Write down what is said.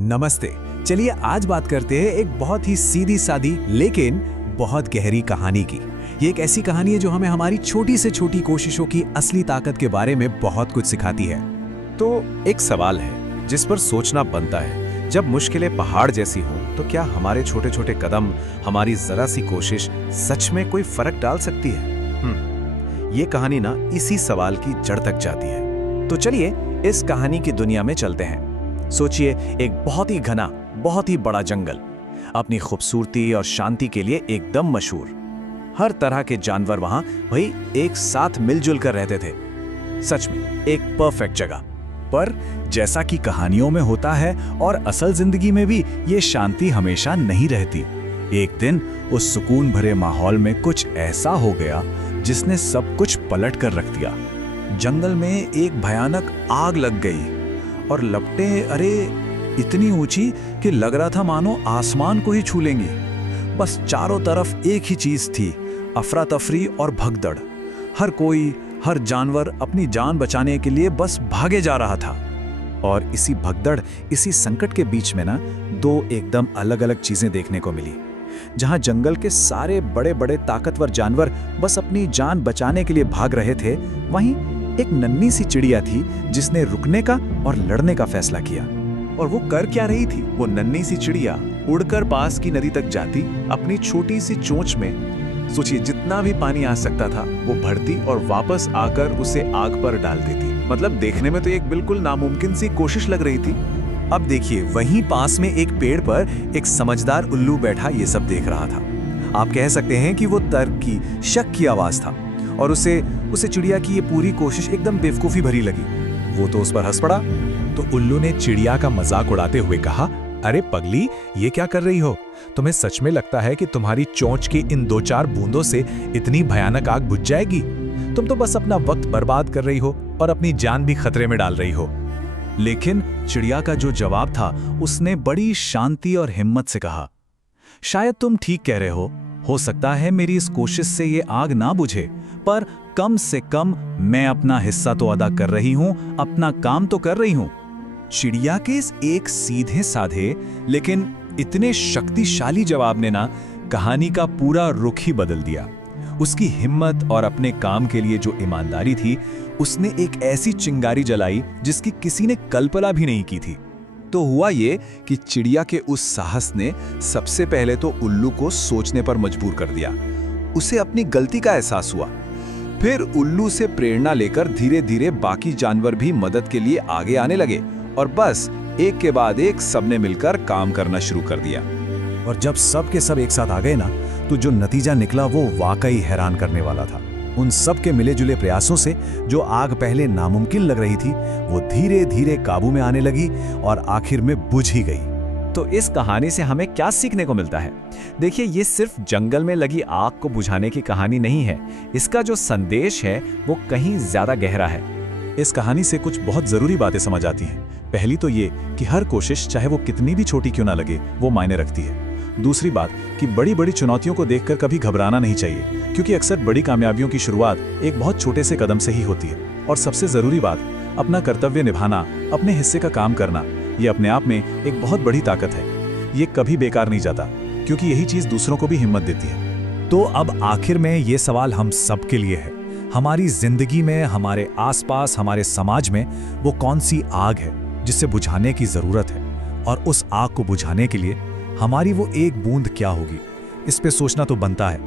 नमस्ते। चलिए आज बात करते हैं एक बहुत ही सीधी सादी लेकिन बहुत गहरी कहानी की। ये एक ऐसी कहानी है जो हमें हमारी छोटी से छोटी कोशिशों की असली ताकत के बारे में बहुत कुछ सिखाती है। तो एक सवाल है जिस पर सोचना बनता है, जब मुश्किलें पहाड़ जैसी हों तो क्या हमारे छोटे छोटे कदम, हमारी जरा सी कोशिश सच में कोई फर्क डाल सकती है? ये कहानी ना इसी सवाल की जड़ तक जाती है। तो चलिए इस कहानी की दुनिया में चलते हैं। सोचिए, एक बहुत ही घना, बहुत ही बड़ा जंगल, अपनी खूबसूरती और शांति के लिए एकदम मशहूर। हर तरह के जानवर वहां वही एक साथ मिलजुल कर रहते थे। सच में एक परफेक्ट जगह। पर जैसा कि कहानियों में होता है और असल जिंदगी में भी ये शांति हमेशा नहीं रहती। एक दिन उस सुकून भरे माहौल में कुछ ऐसा हो गया जिसने सब कुछ पलट कर रख दिया। जंगल में एक भयानक आग लग गई और लपटें इतनी ऊंची कि लग रहा था मानो आसमान को ही छू लेंगी। बस चारों तरफ एक ही चीज थी, अफरा तफरी और भगदड़। हर कोई, हर जानवर अपनी जान बचाने के लिए बस भागे जा रहा था। और इसी भगदड़, इसी संकट के बीच में ना दो एकदम अलग अलग चीजें देखने को मिली। जहां जंगल के सारे बड़े बड़े ताकतवर जानवर बस अपनी जान बचाने के लिए भाग रहे थे, वहीं एक नन्ही सी चिड़िया थी जिसने रुकने का और लड़ने का फैसला किया। और वो कर क्या रही थी? वो नन्ही सी चिड़िया उड़कर पास की नदी तक जाती, अपनी छोटी सी चोंच में सोचिए जितना भी पानी आ सकता था वो भरती और वापस आकर उसे आग पर डाल देती। मतलब देखने में तो एक बिल्कुल नामुमकिन सी कोशिश लग रही थी। अब देखिए, वहीं पास में एक पेड़ पर एक समझदार उल्लू बैठा ये सब देख रहा था। आप कह सकते हैं कि वो तर्क की, शक की आवाज था और उसे चिड़िया की ये पूरी कोशिश एकदम बेवकूफी भरी लगी। वो तो उस पर हंस पड़ा। तो उल्लू ने चिड़िया का मजाक उड़ाते हुए कहा, अरे पगली, ये क्या कर रही हो? तुम्हें सच में लगता है कि तुम्हारी चोंच की इन 2-4 बूंदों से इतनी भयानक आग बुझ जाएगी? तुम तो बस अपना वक्त बर्बाद कर रही हो और अपनी जान भी खतरे में डाल रही हो। लेकिन चिड़िया का जो जवाब था, उसने बड़ी शांति और हिम्मत से कहा, शायद तुम ठीक कह रहे हो सकता है मेरी इस कोशिश से ये आग ना बुझे, पर कम से कम मैं अपना हिस्सा तो अदा कर रही हूं, अपना काम तो कर रही हूं। चिड़िया के इस एक सीधे साधे लेकिन इतने शक्तिशाली जवाब ने ना कहानी का पूरा रुख ही बदल दिया। उसकी हिम्मत और अपने काम के लिए जो ईमानदारी थी, उसने एक ऐसी चिंगारी जलाई जिसकी किसी ने कल्पना भी नहीं की थी। तो हुआ ये कि चिड़िया के उस साहस ने सबसे पहले तो उल्लू को सोचने पर मजबूर कर दिया। उसे अपनी गलती का एहसास हुआ। फिर उल्लू से प्रेरणा लेकर धीरे धीरे बाकी जानवर भी मदद के लिए आगे आने लगे और बस एक के बाद एक सबने मिलकर काम करना शुरू कर दिया। और जब सब के सब एक साथ आ गए ना, तो जो नतीजा निकला वो वाकई हैरान करने वाला था। उन सब के मिले जुले प्रयासों से जो आग पहले नामुमकिन लग रही थी, वो धीरे धीरे काबू में आने लगी और आखिर में बुझ ही गई। तो इस कहानी से हमें क्या सीखने को मिलता है? देखिए, ये सिर्फ जंगल में लगी आग को बुझाने की कहानी नहीं है। इसका जो संदेश है वो कहीं ज्यादा गहरा है। इस कहानी से कुछ बहुत जरूरी बातें समझ आती हैं। पहली तो ये कि हर कोशिश, चाहे वो कितनी भी छोटी क्यों ना लगे, वो मायने रखती है। दूसरी बात कि बड़ी बड़ी चुनौतियों को देखकर कभी घबराना नहीं चाहिए, क्योंकि अक्सर बड़ी कामयाबियों की शुरुआत एक बहुत छोटे से कदम से ही होती है। और सबसे जरूरी बात, अपना कर्तव्य निभाना, अपने हिस्से का काम करना, ये अपने आप में एक बहुत बड़ी ताकत है। ये कभी बेकार नहीं जाता, क्योंकि यही चीज दूसरों को भी हिम्मत देती है। तो अब आखिर में ये सवाल हम सब के लिए है। हमारी जिंदगी में, हमारे आसपास, हमारे समाज में वो कौन सी आग है जिसे बुझाने की जरूरत है? और उस आग को बुझाने के लिए हमारी वो एक बूंद क्या होगी? इस पे सोचना तो बनता है।